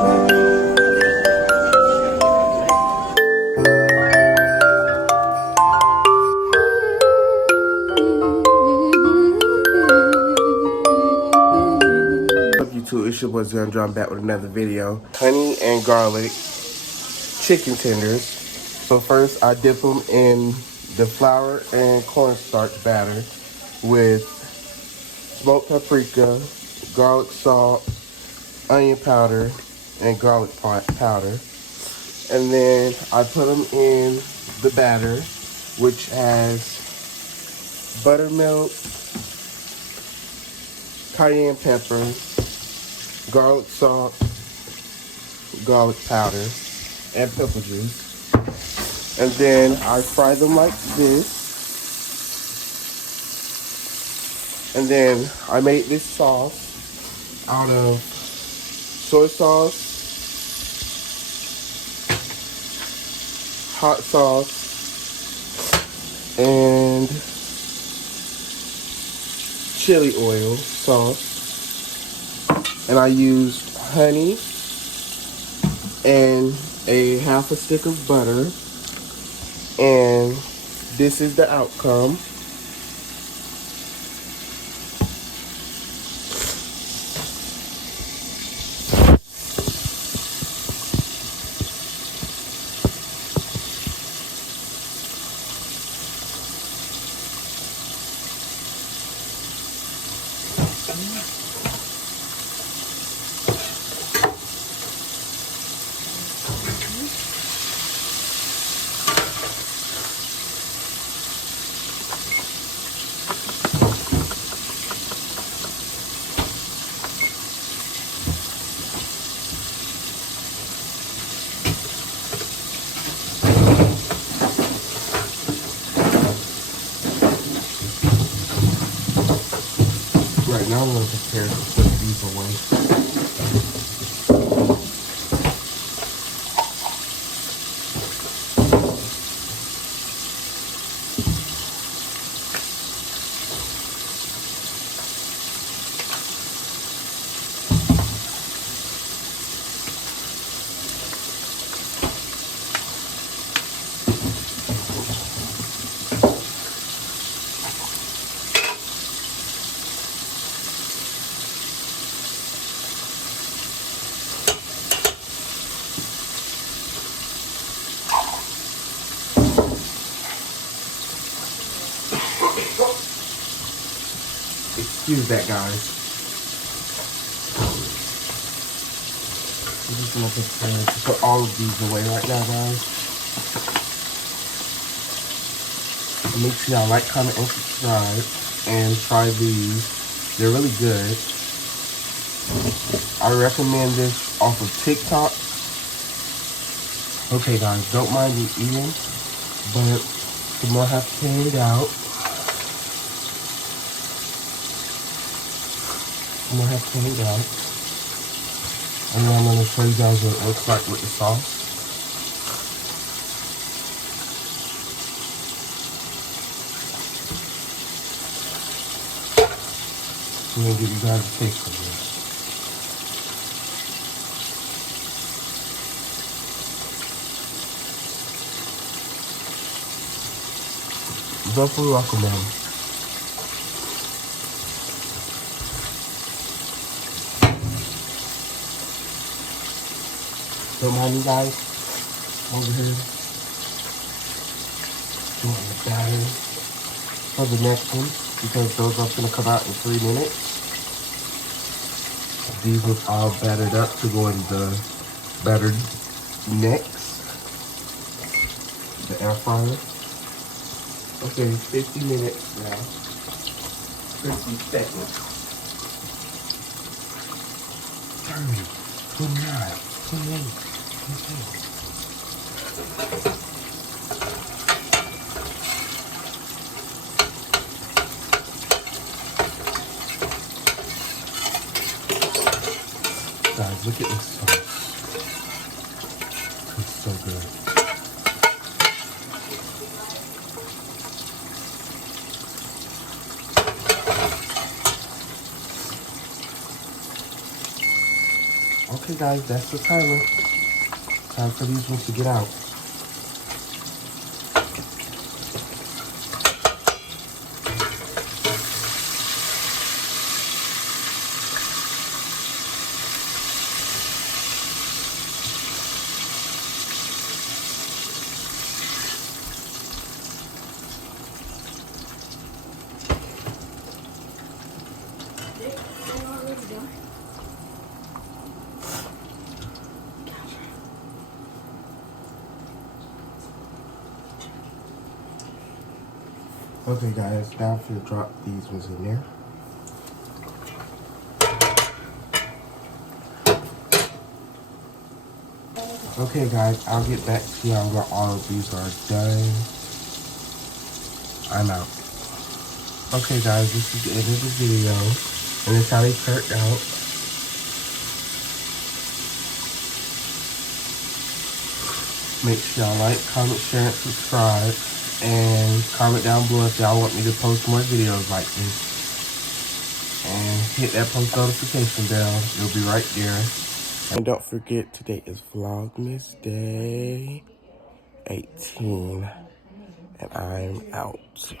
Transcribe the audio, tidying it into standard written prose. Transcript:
YouTube, it's your boy Zandre. I'm back with another video. Honey and garlic chicken tenders. So first I dip them in the flour and cornstarch batter with smoked paprika, garlic salt, onion powder, and garlic powder. And then I put them in the batter, which has buttermilk, cayenne pepper, garlic salt, garlic powder, and pepper juice. And then I fry them like this. And then I made this sauce out of soy sauce, hot sauce, and chili oil sauce. And I used honey and a half a stick of butter. And this is the outcome. Right now I'm going to prepare to put these away. Excuse that, guys. I'm just gonna prepare to put all of these away right now, guys. Make sure y'all like, comment, and subscribe, and try these. They're really good. I recommend this off of TikTok. Okay, guys, don't mind me eating, but the more I have to clean it out. I'm gonna have to clean it out. And then I'm gonna show you guys what it looks like with the sauce. I'm gonna give you guys a taste of this. Definitely recommend. Don't mind me, guys. Over here. Doing the batter for the next one, because those are gonna come out in 3 minutes. These are all battered up to go in the battered next. The air fryer. Okay, 50 minutes now. 50 seconds. 30, 29, 28, 28. Guys, look at this sauce. It's so good. Okay guys, that's the timer. Time for these ones to get out. Okay guys, now I'm gonna drop these ones in there. Okay guys, I'll get back to y'all when all of these are done. I'm out. Okay guys, this is the end of the video. And this is how they turned out. Make sure y'all like, comment, share, and subscribe. And comment down below if y'all want me to post more videos like this. And hit that post notification bell. It'll be right there. And don't forget, today is Vlogmas Day 18. And I'm out.